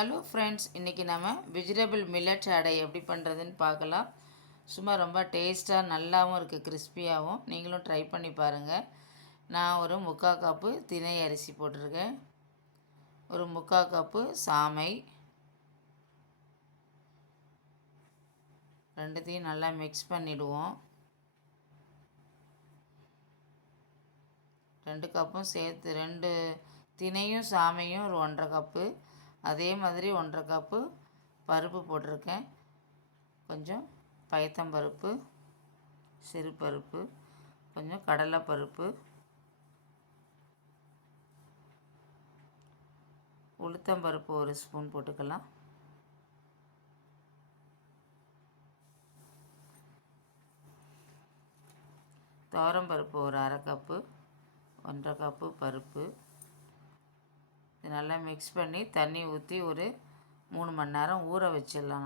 Hello friends, இன்றைக்கி நம்ம vegetable millet அடை எப்படி பண்ணுறதுன்னு பார்க்கலாம். சும்மா ரொம்ப டேஸ்ட்டாக நல்லாவும் இருக்குது, கிறிஸ்பியாகவும். நீங்களும் ட்ரை பண்ணி பாருங்கள். நான் ஒரு 3/4 கப்பு தினை அரிசி போட்டிருக்கேன். ஒரு 3/4 கப்பு சாமை. ரெண்டுத்தையும் நல்லா மிக்ஸ் பண்ணிவிடுவோம். 2 கப்பும் சேர்த்து 2 தினையும் சாமையும் ஒரு 1/2 கப்பு. அதே மாதிரி 1/2 கப்பு பருப்பு போட்டிருக்கேன். கொஞ்சம் பயத்தம்பருப்பு, சிறுபருப்பு, கொஞ்சம் கடலைப்பருப்பு, உளுத்தம்பருப்பு 1 ஸ்பூன் போட்டுக்கலாம். துவரம்பருப்பு ஒரு 1/2 கப்பு, 1/2 கப்பு பருப்பு. இது நல்லா மிக்ஸ் பண்ணி தண்ணி ஊற்றி ஒரு 3 மணி நேரம் ஊற வச்சிடலாம்.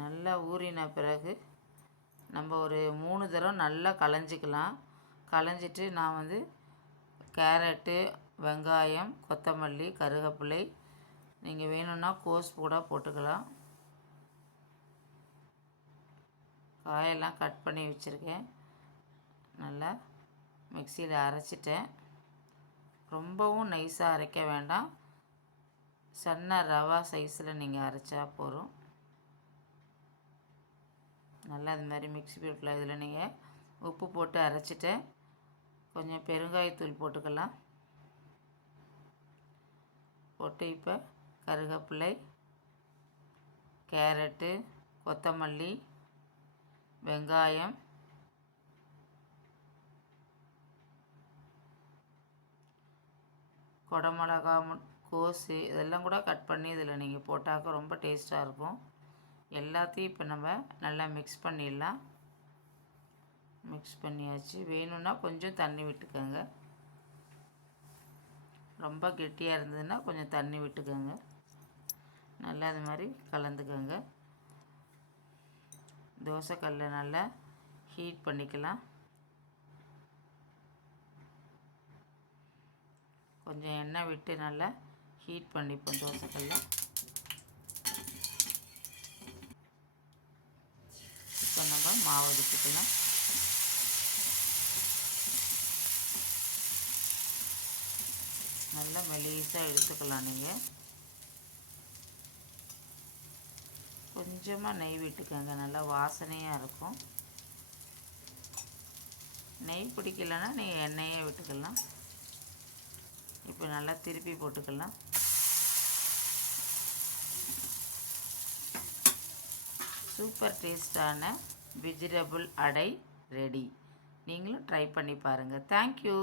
நல்லா ஊறின பிறகு நம்ம ஒரு 3 தடவை நல்லா களைஞ்சிக்கலாம். களைஞ்சிட்டு நான் கேரட்டு, வெங்காயம், கொத்தமல்லி, கருவேப்பிலை, நீங்கள் வேணும்னா கோஸ் கூட போட்டுக்கலாம். காயெல்லாம் கட் பண்ணி வச்சுருக்கேன். நல்லா மிக்சியில் அரைச்சிட்டேன். ரொம்பவும் நைஸாக அரைக்க வேண்டாம், சன்ன ரவா சைஸில் நீங்கள் அரைச்சா போதும். நல்லா இது மாதிரி மிக்ஸி போட்டுக்கலாம். இதில் நீங்கள் உப்பு போட்டு அரைச்சிட்டேன். கொஞ்சம் பெருங்காயத்தூள் போட்டுக்கலாம். போட்டு இப்போ கருவேப்பிலை, கேரட்டு, கொத்தமல்லி, வெங்காயம், குடமிளகா, கோஸு இதெல்லாம் கூட கட் பண்ணி இதில் நீங்கள் போட்டாக்க ரொம்ப டேஸ்ட்டாக இருக்கும். எல்லாத்தையும் இப்போ நம்ம நல்லா மிக்ஸ் பண்ணிடலாம். மிக்ஸ் பண்ணியாச்சு. வேணும்னா கொஞ்சம் தண்ணி விட்டுக்கோங்க. ரொம்ப கெட்டியாக இருந்ததுன்னா கொஞ்சம் தண்ணி விட்டுக்கோங்க. நல்லா அது மாதிரி கலந்துக்கோங்க. தோசைக்கல்லை நல்லா ஹீட் பண்ணிக்கலாம். கொஞ்சம் எண்ணெய் விட்டு நல்லா ஹீட் பண்ணிப்போம் தோசைக்கல்லை. இப்போ நம்ம மாவை விட்டுக்கலாம். நல்லா மெலிசாக எடுத்துக்கலாம். நீங்கள் கொஞ்சமாக நெய் விட்டுக்கோங்க, நல்லா வாசனையாக இருக்கும். நெய் பிடிக்கலன்னா நீங்கள் எண்ணெயே விட்டுக்கலாம். இப்போ நல்லா திருப்பி போட்டுக்கலாம். சூப்பர் டேஸ்டான வெஜிடபிள் அடை ரெடி. நீங்களும் ட்ரை பண்ணி பாருங்கள். தேங்க்யூ.